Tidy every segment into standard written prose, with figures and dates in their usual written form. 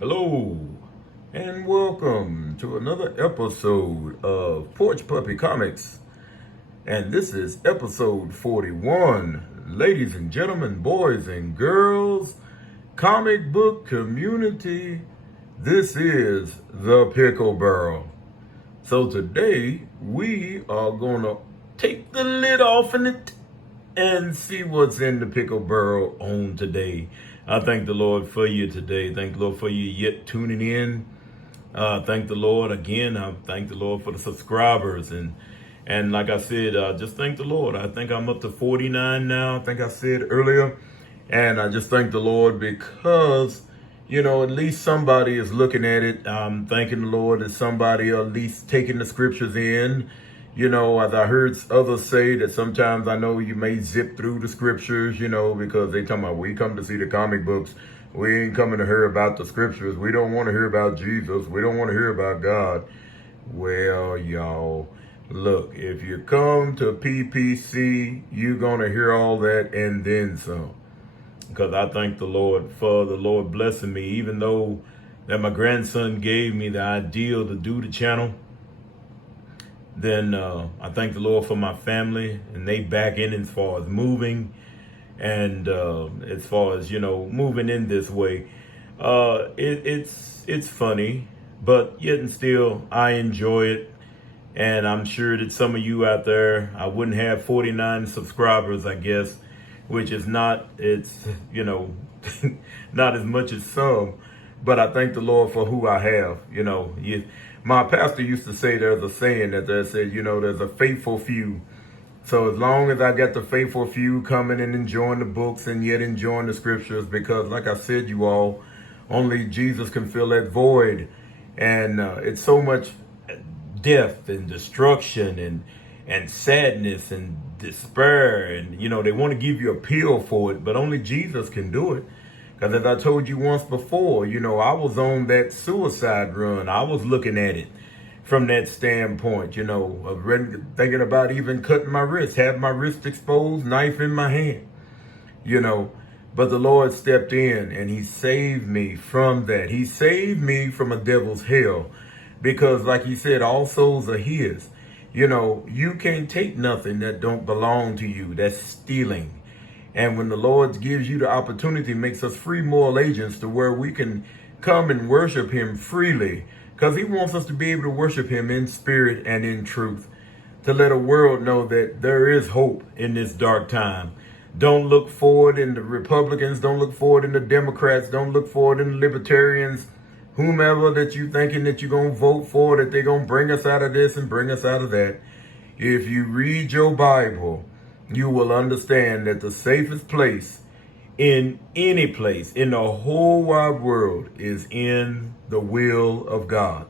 Hello, and welcome to another episode of Porch Puppy Comics. And this is episode 41. Ladies and gentlemen, boys and girls, comic book community, this is the Pickle Barrel. So today, we are going to take the lid off in it and see what's in the pickle barrel on today. I thank the Lord for you today. Thank the Lord for you yet tuning in. Thank the Lord again. I thank the Lord for the subscribers and like I said, just thank the Lord. I think I'm up to 49 now. I think I said earlier, and I just thank the Lord because at least somebody is looking at it. I'm thanking the Lord that somebody at least taking the scriptures in. As I heard others say that sometimes I know you may zip through the scriptures, because they talking about we come to see the comic books. We ain't coming to hear about the scriptures. We don't want to hear about Jesus. We don't want to hear about God. Well, y'all, look, if you come to P.P.C, you're going to hear all that and then some. Because I thank the Lord for the Lord blessing me, even though that my grandson gave me the idea to do the channel. Then I thank the Lord for my family, and they back in as far as moving and as far as, moving in this way. It's funny, but yet and still I enjoy it. And I'm sure that some of you out there, I wouldn't have 49 subscribers, I guess, which is not not as much as some, but I thank the Lord for who I have. My pastor used to say there's a saying that says, there's a faithful few. So as long as I got the faithful few coming and enjoying the books and yet enjoying the scriptures, because like I said, you all, only Jesus can fill that void. And it's so much death and destruction and sadness and despair. And, they want to give you a pill for it, but only Jesus can do it. Because as I told you once before, I was on that suicide run. I was looking at it from that standpoint, of thinking about even cutting my wrist, have my wrist exposed, knife in my hand, But the Lord stepped in and he saved me from that. He saved me from a devil's hell because like he said, all souls are his. You can't take nothing that don't belong to you. That's stealing. And when the Lord gives you the opportunity, makes us free moral agents to where we can come and worship him freely, because he wants us to be able to worship him in spirit and in truth, to let a world know that there is hope in this dark time. Don't look forward in the Republicans, don't look forward in the Democrats, don't look forward in the Libertarians, whomever that you thinking that you're going to vote for, that they're going to bring us out of this and bring us out of that. If you read your Bible, you will understand that the safest place in any place in the whole wide world is in the will of God.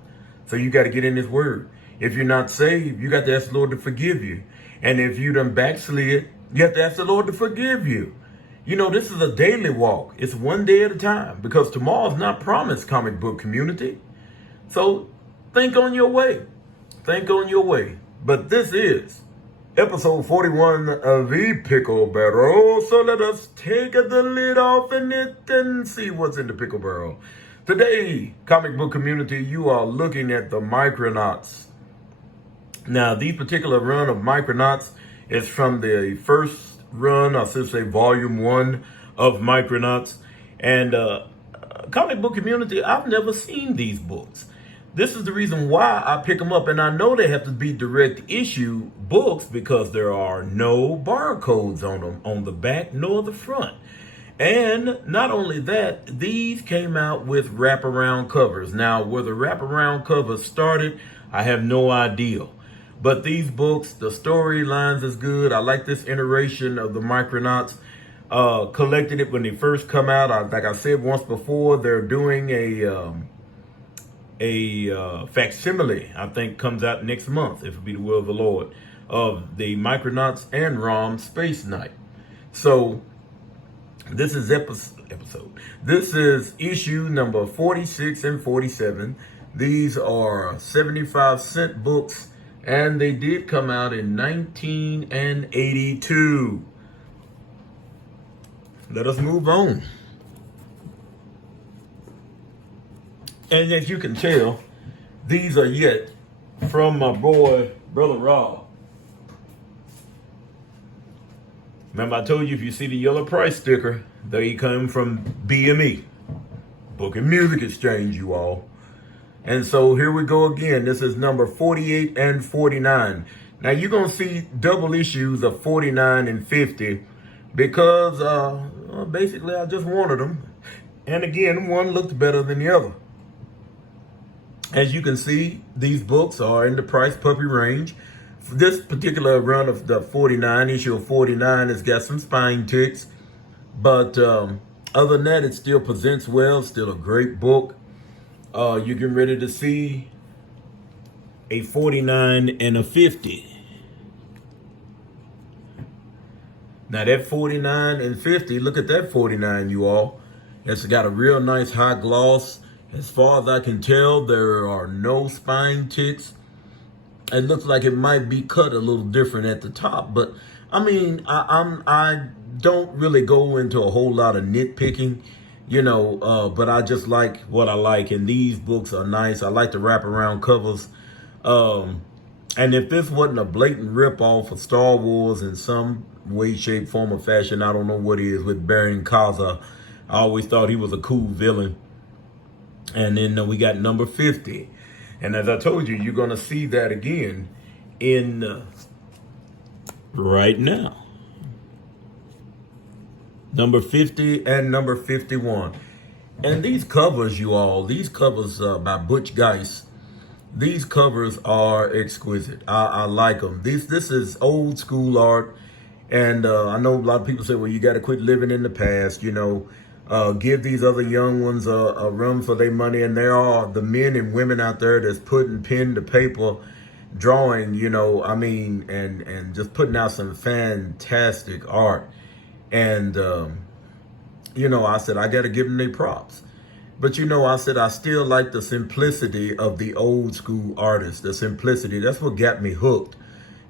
So you got to get in his word. If you're not saved, you got to ask the Lord to forgive you. And if you done backslid, you have to ask the Lord to forgive you. This is a daily walk. It's one day at a time, because tomorrow's not promised, comic book community. So think on your way. Think on your way. But this is episode 41 of the Pickle Barrel. So let us take the lid off in it and see what's in the pickle barrel. Today, comic book community, you are looking at the MICRONAUTS. Now, the particular run of MICRONAUTS is from the first run, I should say volume 1 of MICRONAUTS. And comic book community, I've never seen these books. This is the reason why I pick them up, and I know they have to be direct issue books because there are no barcodes on them on the back nor the front. And not only that, these came out with wraparound covers. Now, where the wraparound covers started, I have no idea. But these books, the storylines is good. I like this iteration of the MICRONAUTS. Collected it when they first come out. Like I said once before, they're doing a facsimile, I think, comes out next month, if it be the will of the Lord, of the MICRONAUTS and ROM Space Knight. So this is episode. This is issue number 46 and 47. These are 75-cent books, and they did come out in 1982. Let us move on. And as you can tell, these are yet from my boy, Brother Rob. Remember I told you if you see the yellow price sticker, they come from BME, Book and Music Exchange, you all. And so here we go again. This is number 48 and 49. Now you're going to see double issues of 49 and 50 because basically I just wanted them. And again, one looked better than the other. As you can see, these books are in the price puppy range. This particular run of the 49, issue of 49, has got some spine ticks. But other than that, it still presents well. Still a great book. You're getting ready to see a 49 and a 50. Now that 49 and 50, look at that 49, you all. It's got a real nice high gloss. As far as I can tell, there are no spine ticks. It looks like it might be cut a little different at the top, but I mean, I don't really go into a whole lot of nitpicking, you know, but I just like what I like, and these books are nice. I like the wraparound covers. And if this wasn't a blatant ripoff of Star Wars in some way, shape, form, or fashion, I don't know what it is with Baron Kaza. I always thought he was a cool villain. And then we got number 50. And as I told you, you're going to see that again in right now. Number 50 and number 51. And these covers, you all, these covers by Butch Geist, these covers are exquisite. I like them. This is old school art. And I know a lot of people say, well, you got to quit living in the past, you know. Give these other young ones a run for their money. And there are the men and women out there that's putting pen to paper, drawing, you know, I mean, and just putting out some fantastic art. And, you know, I said, I got to give them their props. But, you know, I said, I still like the simplicity of the old school artists, the simplicity. That's what got me hooked,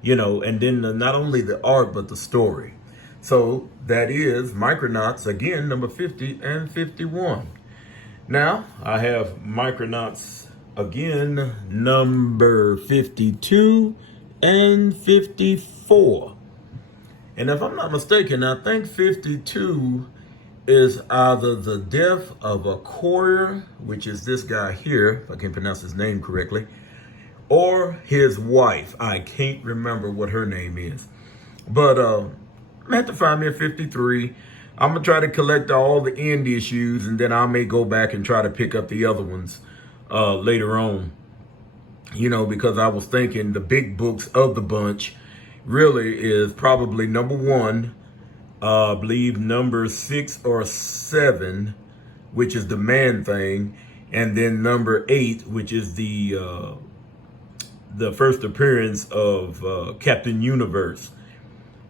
you know, and then not only the art, but the story. So that is MICRONAUTS, again, number 50 and 51. Now, I have MICRONAUTS, again, number 52 and 54. And if I'm not mistaken, I think 52 is either the death of a courier, which is this guy here, if I can pronounce his name correctly, or his wife. I can't remember what her name is. But I have to find me a 53. I'm going to try to collect all the end issues, and then I may go back and try to pick up the other ones later on. You know, because I was thinking the big books of the bunch really is probably number 1, I believe number 6 or 7, which is the Man Thing, and then number 8, which is the first appearance of Captain Universe.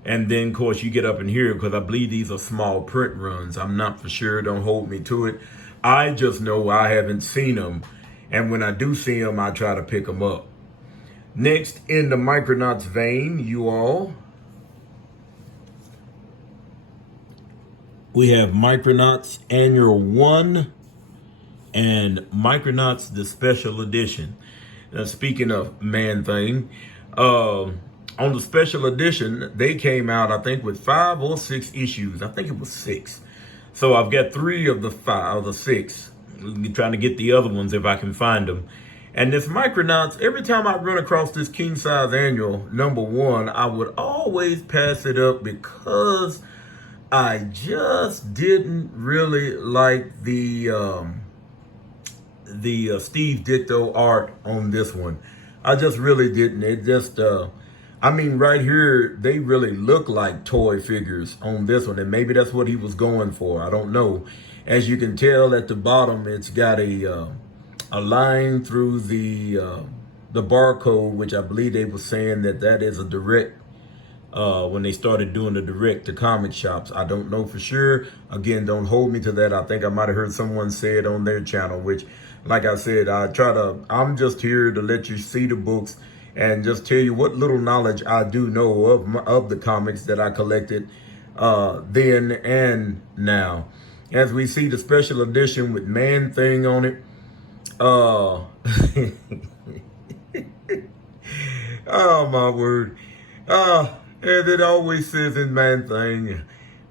And then, of course, you get up in here because I believe these are small print runs. I'm not for sure. Don't hold me to it. I just know I haven't seen them. And when I do see them, I try to pick them up. Next, in the MICRONAUTS vein, you all, we have MICRONAUTS Annual 1 and MICRONAUTS the Special Edition. Now, speaking of Man Thing, on the special edition, they came out, I think, with 5 or 6 issues. I think it was 6. So I've got 3 of the 5, of the 6. I'm trying to get the other ones if I can find them. And this MICRONAUTS, every time I run across this king size annual number 1, I would always pass it up because I just didn't really like the Steve Ditko art on this one. I just really didn't. It just I mean, right here, they really look like toy figures on this one, and maybe that's what he was going for. I don't know. As you can tell at the bottom, it's got a line through the barcode, which I believe they were saying that is a direct, when they started doing the direct to comic shops. I don't know for sure. Again, don't hold me to that. I think I might have heard someone say it on their channel, which, like I said, I'm just here to let you see the books and just tell you what little knowledge I do know of the comics that I collected then and now. As we see the special edition with Man Thing on it, Uh, oh my word. As it always says in Man Thing,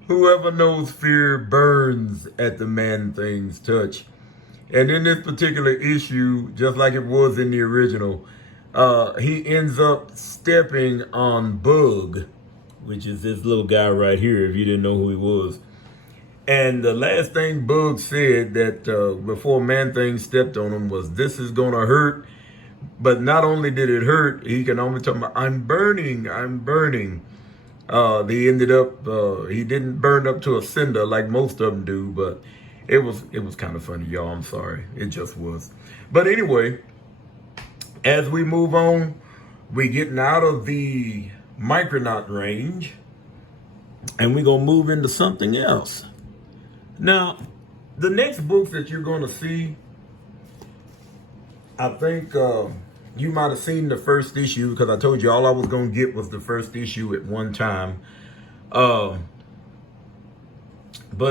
whoever knows fear burns at the Man Thing's touch. And in this particular issue, just like it was in the original, he ends up stepping on Bug, which is this little guy right here, if you didn't know who he was. And the last thing Bug said that before Man Thing stepped on him was, "This is gonna hurt." But not only did it hurt, he can only talk about, "I'm burning, I'm burning." They ended up, he didn't burn up to a cinder like most of them do, but it was kind of funny, y'all. I'm sorry, it just was. But anyway, as we move on, we're getting out of the Micronaut range, and we're gonna move into something else. Now, the next books that you're going to see, I think you might have seen the first issue, because I told you all I was going to get was the first issue at one time. But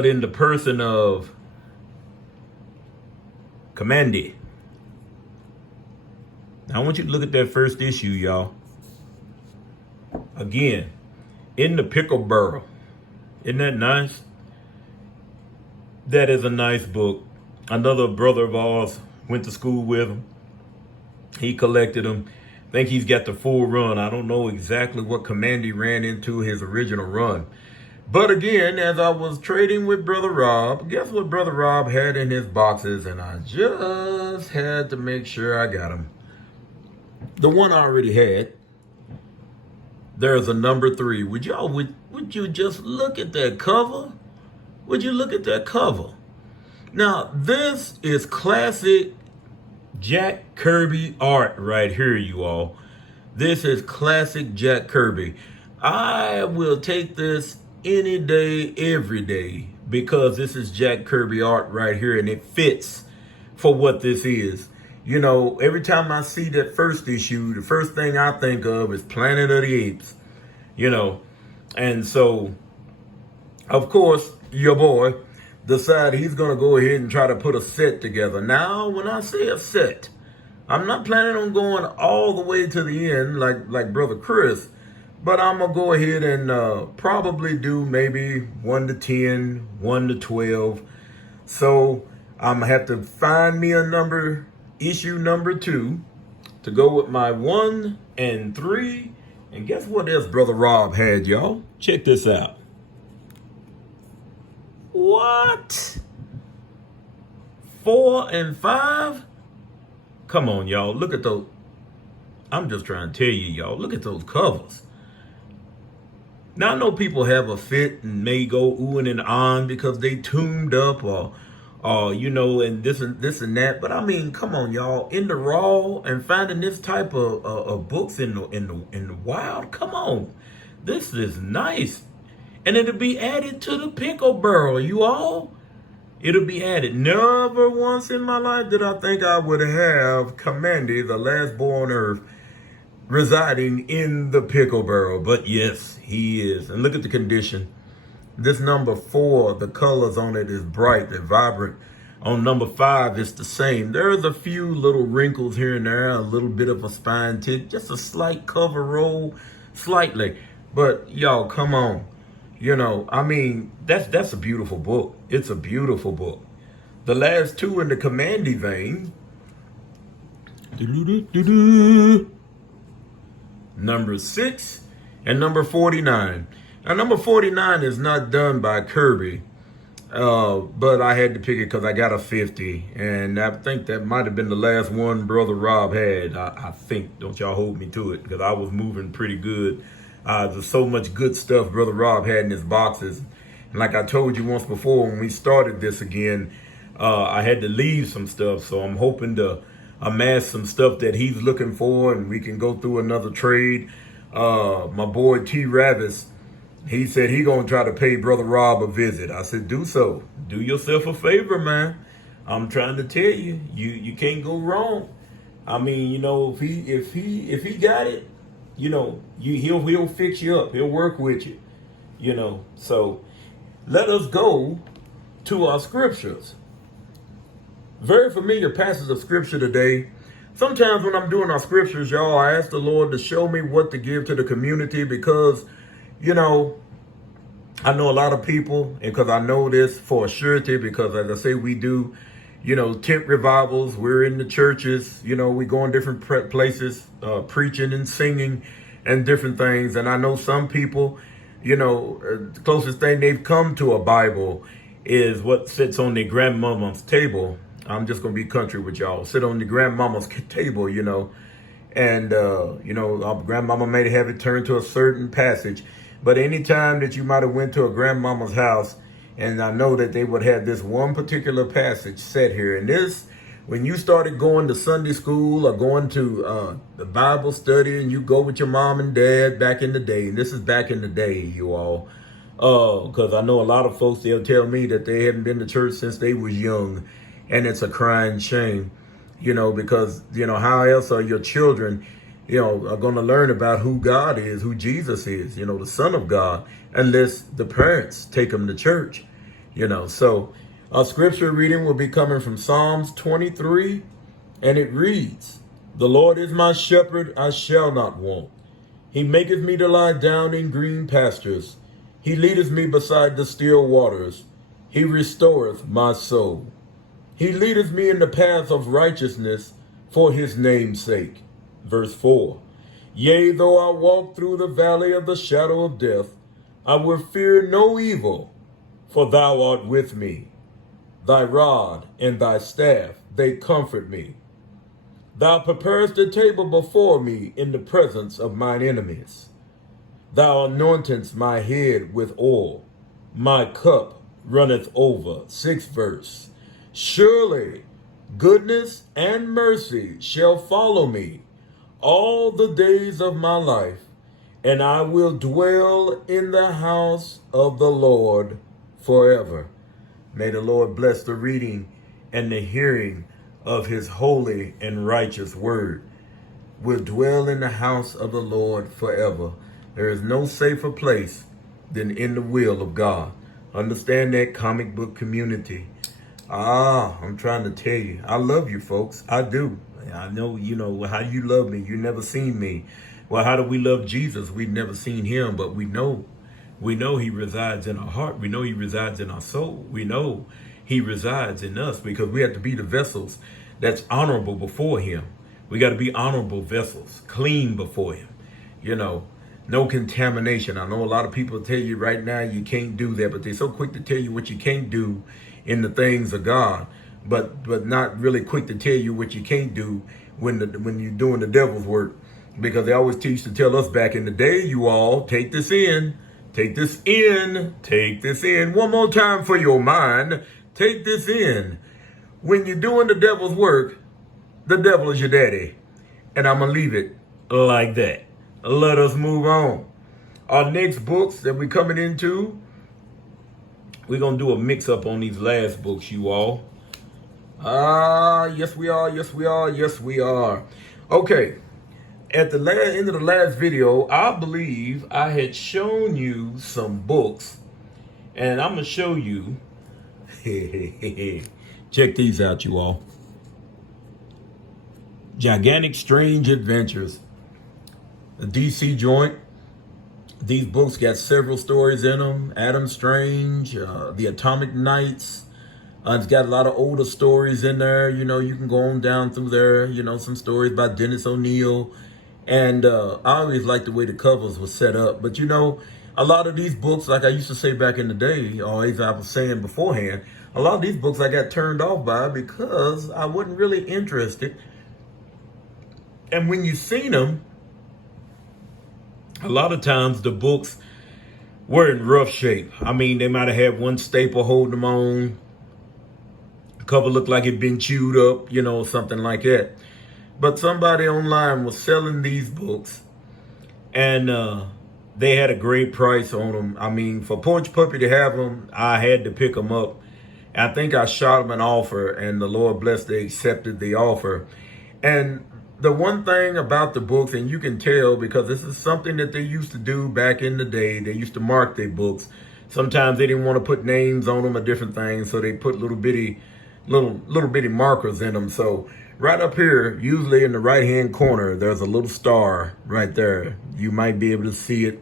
in the person of Commandy. Now, I want you to look at that first issue, y'all. Again, in the Pickle Barrel. Isn't that nice? That is a nice book. Another brother of ours went to school with him. He collected them. I think he's got the full run. I don't know exactly what Commandy ran into his original run. But again, as I was trading with Brother Rob, guess what Brother Rob had in his boxes? And I just had to make sure I got him. The one I already had. There's a number 3. Would you just look at that cover? Would you look at that cover? Now, this is classic Jack Kirby art right here, you all. This is classic Jack Kirby. I will take this any day, every day, because this is Jack Kirby art right here, and it fits for what this is. You know, every time I see that first issue, the first thing I think of is Planet of the Apes. You know, and so, of course, your boy decided he's going to go ahead and try to put a set together. Now, when I say a set, I'm not planning on going all the way to the end like Brother Chris, but I'm going to go ahead and probably do maybe 1 to 10, 1 to 12. So I'm going to have to find me a number, issue number 2, to go with my 1 and 3. And guess what else Brother Rob had, y'all? Check this out. What? 4 and 5? Come on, y'all. Look at those. I'm just trying to tell you, y'all. Look at those covers. Now, I know people have a fit and may go oohing and on because they tuned up or you know, and this and that. But I mean, come on, y'all. In the raw and finding this type of books in the wild. Come on. This is nice. And it'll be added to the Pickle Barrel, you all. It'll be added. Never once in my life did I think I would have Commandy, the last boy on earth, residing in the Pickle Barrel. But yes, he is. And look at the condition. This number 4, the colors on it is bright, they're vibrant. On number 5, it's the same. There's a few little wrinkles here and there, a little bit of a spine tick, just a slight cover roll, slightly. But y'all, come on. You know, I mean, that's a beautiful book. It's a beautiful book. The last 2 in the Commandy vein. Number 6 and number 49. Now, number 49 is not done by Kirby, but I had to pick it because I got a 50, and I think that might have been the last one Brother Rob had. I think, don't y'all hold me to it, because I was moving pretty good. There's so much good stuff Brother Rob had in his boxes. And like I told you once before, when we started this again, I had to leave some stuff. So I'm hoping to amass some stuff that he's looking for, and we can go through another trade. My boy T. Ravis, he said he gonna try to pay Brother Rob a visit. I said, do so. Do yourself a favor, man. I'm trying to tell you, you can't go wrong. I mean, you know, if he got it, you know, he'll fix you up. He'll work with you, you know. So let us go to our scriptures. Very familiar passage of scripture today. Sometimes when I'm doing our scriptures, y'all, I ask the Lord to show me what to give to the community because, you know, I know a lot of people, and because I know this for a surety, because as I say, we do, tent revivals. We're in the churches, we go in different places, preaching and singing and different things. And I know some people, the closest thing they've come to a Bible is what sits on their grandmama's table. I'm just going to be country with y'all. Sit on the grandmama's table, and, our grandmama may have it turned to a certain passage. But anytime that you might have went to a grandmama's house, and I know that they would have this one particular passage set here. And this, when you started going to Sunday school or going to the Bible study, and you go with your mom and dad back in the day, and this is back in the day, you all, because I know a lot of folks, they'll tell me that they hadn't been to church since they was young, and it's a crying shame, because, how else are your children are going to learn about who God is, who Jesus is, the Son of God, unless the parents take them to church, So our scripture reading will be coming from Psalms 23, and it reads, "The Lord is my shepherd, I shall not want. He maketh me to lie down in green pastures. He leadeth me beside the still waters. He restoreth my soul. He leadeth me in the path of righteousness for his name's sake." Verse 4, "Yea, though I walk through the valley of the shadow of death, I will fear no evil, for thou art with me. Thy rod and thy staff, they comfort me. Thou preparest a table before me in the presence of mine enemies. Thou anointest my head with oil. My cup runneth over. 6th verse. Surely goodness and mercy shall follow me all the days of my life, and I will dwell in the house of the Lord forever. May the Lord bless the reading and the hearing of his holy and righteous word. We'll dwell in the house of the Lord forever. There is no safer place than in the will of God. Understand that, comic book community. I'm trying to tell you, I love you folks. I do. I know, how you love me. You never seen me. Well, how do we love Jesus? We've never seen him, but we know he resides in our heart. We know he resides in our soul. We know he resides in us because we have to be the vessels that's honorable before him. We got to be honorable vessels, clean before him, no contamination. I know a lot of people tell you right now you can't do that, but they're so quick to tell you what you can't do in the things of God, but not really quick to tell you what you can't do when you're doing the devil's work, because they always used to tell us back in the day, you all, take this in, take this in, take this in. One more time for your mind, take this in. When you're doing the devil's work, the devil is your daddy, and I'm gonna leave it like that. Let us move on. Our next books that we're coming into, we're going to do a mix-up on these last books, you all. Yes, we are. Yes, we are. Yes, we are. Okay. At the end of the last video, I believe I had shown you some books. And I'm going to show you. Check these out, you all. Gigantic Strange Adventures. A DC joint. These books got several stories in them. Adam Strange, The Atomic Knights. It's got a lot of older stories in there. You can go on down through there. Some stories by Dennis O'Neil. And I always liked the way the covers were set up. But a lot of these books, like I used to say back in the day, or as I was saying beforehand, a lot of these books I got turned off by because I wasn't really interested. And when you seen them, a lot of times the books were in rough shape. I mean, they might have had one staple holding them on. The cover looked like it'd been chewed up, something like that. But somebody online was selling these books, and they had a great price on them. I mean, for Porch Puppy to have them, I had to pick them up. I think I shot them an offer, and the Lord bless, they accepted the offer. And the one thing about the books, and you can tell because this is something that they used to do back in the day, they used to mark their books. Sometimes they didn't want to put names on them or different things, so they put little bitty, little bitty markers in them. So right up here, usually in the right hand corner, there's a little star right there. You might be able to see it.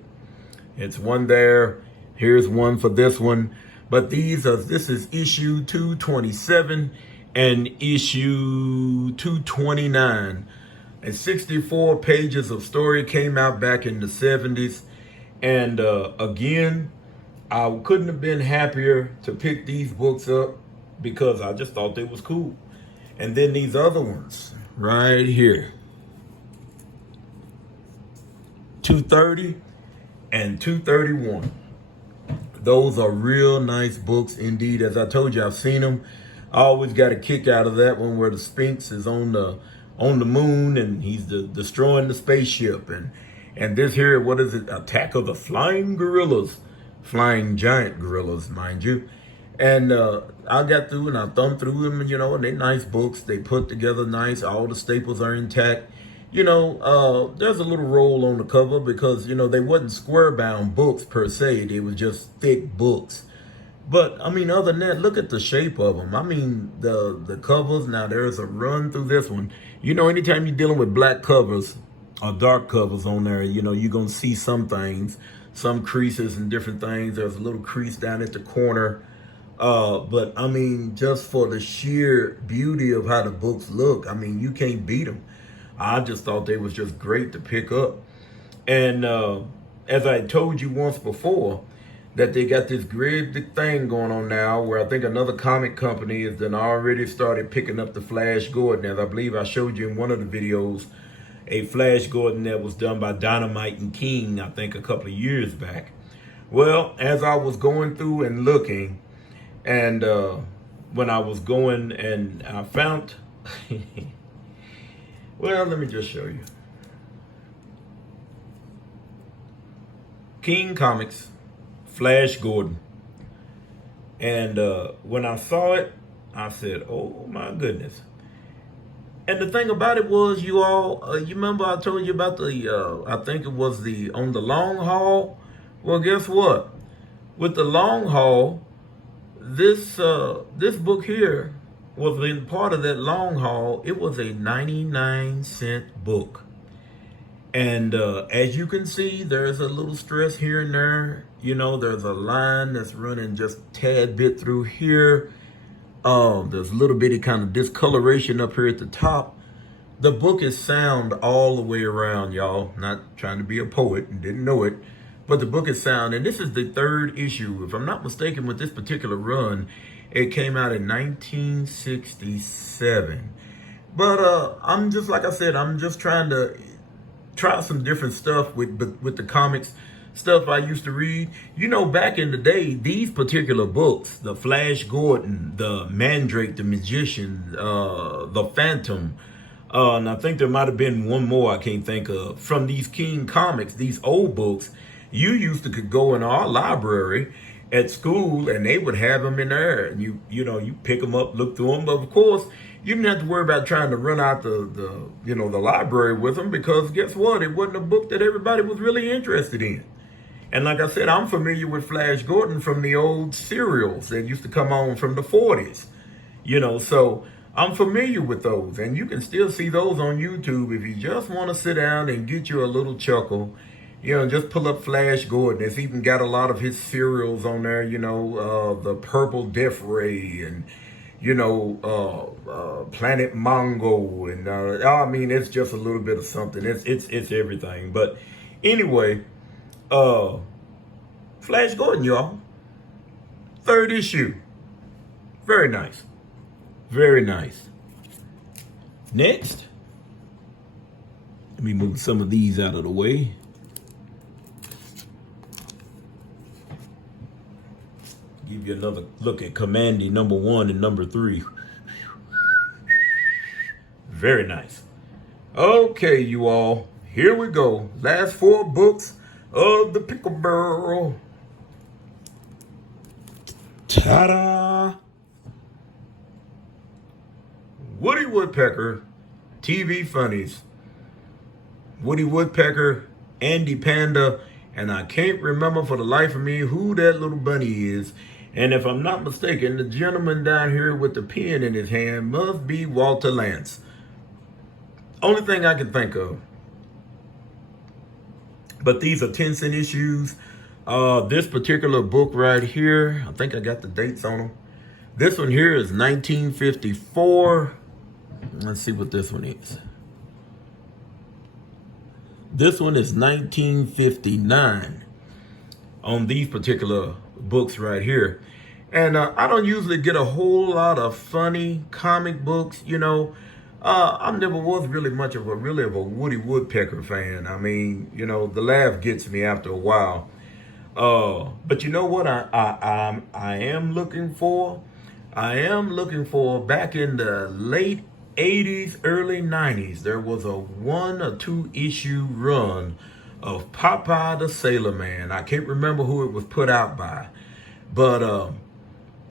It's one there. Here's one for this one. But this is issue 227 and issue 229. And 64 pages of story came out back in the 70s. And again, I couldn't have been happier to pick these books up because I just thought they was cool. And then these other ones right here, 230 and 231. Those are real nice books indeed. As I told you, I've seen them. I always got a kick out of that one where the Sphinx is on the moon and he's destroying the spaceship. And this here, what is it? Attack of the Flying Gorillas. Flying giant gorillas, mind you. And I got through and I thumbed through them, and, and they're nice books. They put together nice. All the staples are intact. There's a little roll on the cover because, they wasn't square bound books per se. They was just thick books. But, other than that, look at the shape of them. The covers, now there's a run through this one. Anytime you're dealing with black covers or dark covers on there, you're going to see some things, some creases and different things. There's a little crease down at the corner. But, just for the sheer beauty of how the books look, you can't beat them. I just thought they was just great to pick up. And as I told you once before, that they got this great thing going on now where I think another comic company has done already started picking up the Flash Gordon. As I believe I showed you in one of the videos, a Flash Gordon that was done by Dynamite and King, I think a couple of years back. Well, as I was going through and looking, and when I was going and I found, well, let me just show you. King Comics, Flash Gordon. And when I saw it, I said, oh my goodness. And the thing about it was, you all, you remember I told you about I think it was on the long haul? Well, guess what? With the long haul, this book here was in part of that long haul. It was a 99-cent book. And as you can see, there's a little stress here and there. There's a line that's running just a tad bit through here. There's a little bitty kind of discoloration up here at the top. The book is sound all the way around, y'all. Not trying to be a poet and didn't know it, but the book is sound. And this is the 3rd issue. If I'm not mistaken, with this particular run, it came out in 1967. But I'm just, like I said, I'm just trying to try some different stuff with the comics stuff I used to read. Back in the day, these particular books, the Flash Gordon, the Mandrake, the Magician, the Phantom, and I think there might have been one more I can't think of, from these King Comics, these old books, you used to could go in our library at school and they would have them in there, and you pick them up, look through them. But of course, you didn't have to worry about trying to run out the library with them, because guess what? It wasn't a book that everybody was really interested in. And like I said, I'm familiar with Flash Gordon from the old serials that used to come on from the 40s. So I'm familiar with those. And you can still see those on YouTube if you just want to sit down and get you a little chuckle. Just pull up Flash Gordon. It's even got a lot of his serials on there, the Purple Death Ray and, Planet Mongo. And, it's just a little bit of something. It's everything. But anyway, Flash Gordon, y'all. 3rd issue. Very nice. Very nice. Next, let me move some of these out of the way. Give you another look at Commandy #1 and #3. Very nice. Okay, you all. Here we go. Last 4 books of the Pickle Barrel. Ta-da! Woody Woodpecker, TV Funnies. Woody Woodpecker, Andy Panda, and I can't remember for the life of me who that little bunny is. And if I'm not mistaken, the gentleman down here with the pen in his hand must be Walter Lantz. Only thing I can think of. But these are 10-cent issues. This particular book right here, I think I got the dates on them. This one here is 1954. Let's see what this one is. This one is 1959 on these particular books right here. And I don't usually get a whole lot of funny comic books, you know. I never was really much of a Woody Woodpecker fan. I mean, you know, the laugh gets me after a while. But you know what I am looking for? I am looking for, back in the late 80s, early 90s, there was a 1 or 2 issue run of Popeye the Sailor Man. I can't remember who it was put out by. But,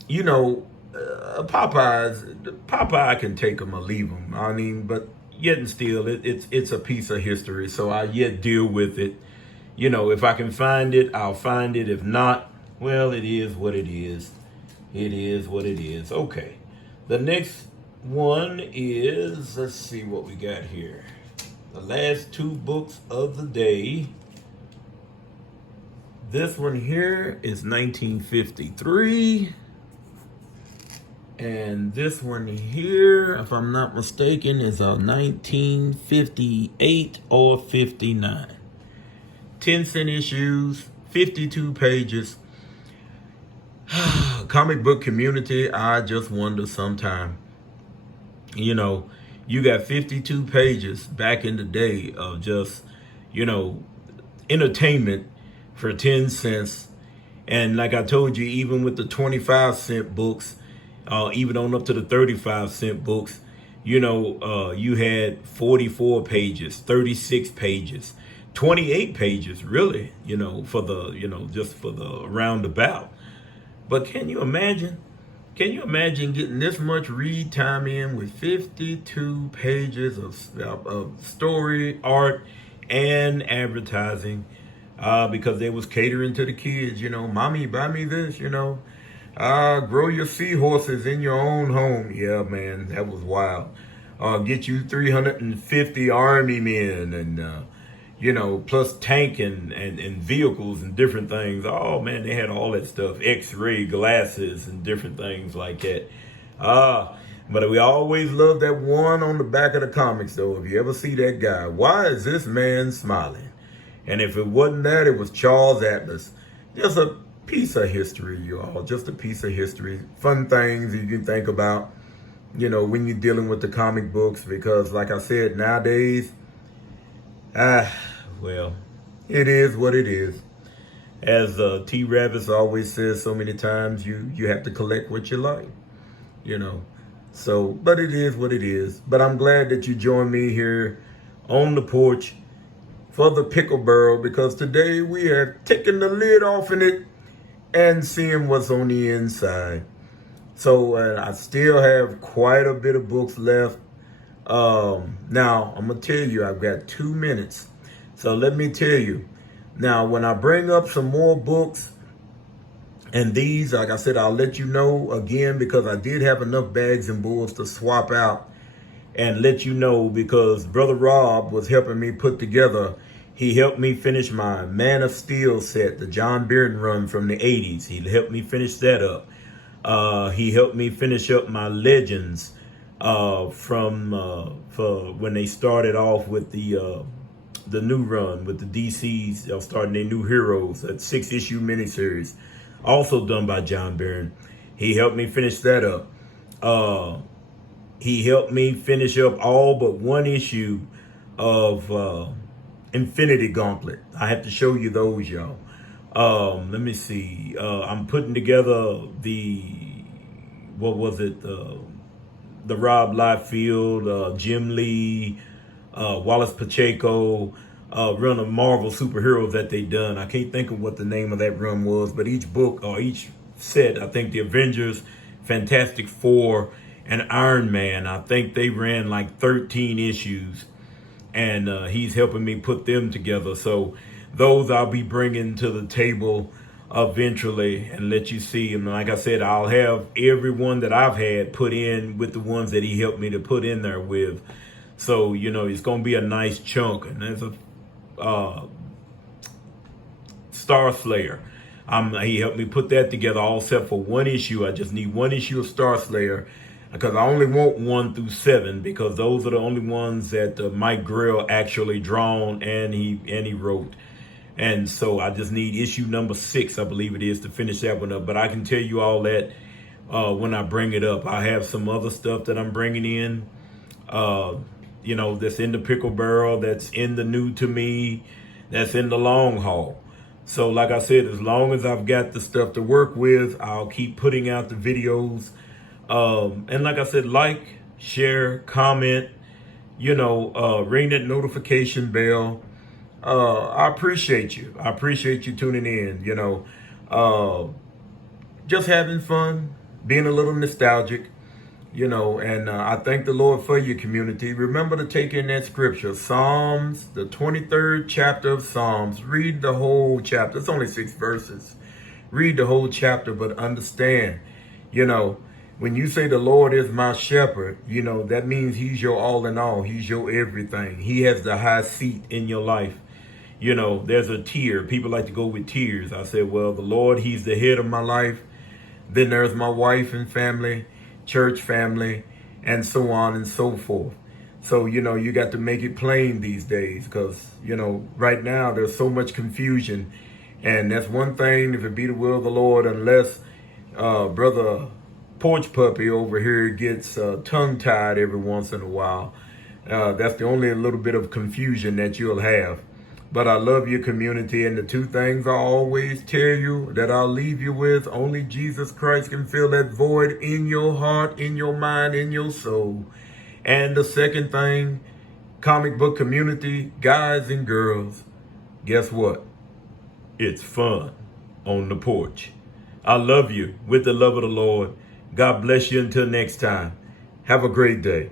you know, Popeye, I can take him or leave him. I mean, but yet and still, it's a piece of history. So I yet deal with it. You know, if I can find it, I'll find it. If not, well, it is what it is. It is what it is. Okay. The next one is, let's see what we got here. The last 2 books of the day. This one here is 1953. And this one here, if I'm not mistaken, is 1958 or 59. 10-cent issues, 52 pages. Comic book community, I just wonder sometime. You know, you got 52 pages back in the day of just, you know, entertainment for 10 cents. And like I told you, even with the 25-cent books, even on up to the 35-cent books, you know, you had 44 pages, 36 pages, 28 pages, really, you know, for the, you know, just for the roundabout. But can you imagine? Can you imagine getting this much read time in with 52 pages of story, art, and advertising? Because they was catering to the kids, you know, mommy, buy me this, you know. Grow your seahorses in your own home. Yeah, man, that was wild. Get you 350 army men and, you know, plus tank and vehicles and different things. Oh, man, they had all that stuff. X-ray glasses and different things like that. But we always loved that one on the back of the comics, though. If you ever see that guy, why is this man smiling? And if it wasn't that, it was Charles Atlas. Just a piece of history, you all. Just a piece of history. Fun things you can think about, you know, when you're dealing with the comic books. Because, like I said, nowadays, well, it is what it is. As T. Ravis always says so many times, you have to collect what you like, you know. So, but it is what it is. But I'm glad that you joined me here on the porch for the Pickle Barrel, because today we are taking the lid off in it and seeing what's on the inside. So I still have quite a bit of books left. Now, I'm going to tell you, I've got 2 minutes. So let me tell you. Now, when I bring up some more books, and these, like I said, I'll let you know again, because I did have enough bags and bulls to swap out and let you know, because Brother Rob was helping me put together. He helped me finish my Man of Steel set, the John Byrne run from the 80s. He helped me finish that up. He helped me finish up my Legends for when they started off with the new run with the DCs starting their new heroes, that 6-issue miniseries, also done by John Byrne. He helped me finish that up. He helped me finish up all but 1 issue of Infinity Gauntlet. I have to show you those, y'all. Let me see. I'm putting together the Rob Liefeld, Jim Lee, Wallace Pacheco run of Marvel superheroes that they done. I can't think of what the name of that run was, but each book or each set, I think the Avengers, Fantastic Four, and Iron Man, I think they ran like 13 issues, and he's helping me put them together. So those I'll be bringing to the table eventually and let you see. And like I said, I'll have everyone that I've had put in with the ones that he helped me to put in there with. So, you know, it's going to be a nice chunk. And there's a Star Slayer. He helped me put that together all except for one issue. I just need one issue of Star Slayer because I only want 1 through 7 because those are the only ones that Mike Grell actually drawn and he wrote. And so I just need issue number 6, I believe it is, to finish that one up. But I can tell you all that when I bring it up. I have some other stuff that I'm bringing in, you know, that's in the pickle barrel, that's in the new to me, that's in the long haul. So like I said, as long as I've got the stuff to work with, I'll keep putting out the videos. And like I said, like, share, comment, you know, ring that notification bell. I appreciate you. I appreciate you tuning in, you know, just having fun, being a little nostalgic, you know, and I thank the Lord for your community. Remember to take in that scripture, Psalms, the 23rd chapter of Psalms. Read the whole chapter. It's only 6 verses. Read the whole chapter, but understand, you know, when you say the Lord is my shepherd, you know, that means he's your all in all. He's your everything. He has the high seat in your life. You know, there's a tier. People like to go with tiers. I said, well, the Lord, he's the head of my life. Then there's my wife and family, church family, and so on and so forth. So, you know, you got to make it plain these days because, you know, right now there's so much confusion. And that's one thing, if it be the will of the Lord, unless Brother Porch Puppy over here gets tongue-tied every once in a while. That's the only little bit of confusion that you'll have. But I love your community, and the 2 things I always tell you that I'll leave you with, only Jesus Christ can fill that void in your heart, in your mind, in your soul. And the second thing, comic book community, guys and girls, guess what? It's fun on the porch. I love you with the love of the Lord. God bless you until next time. Have a great day.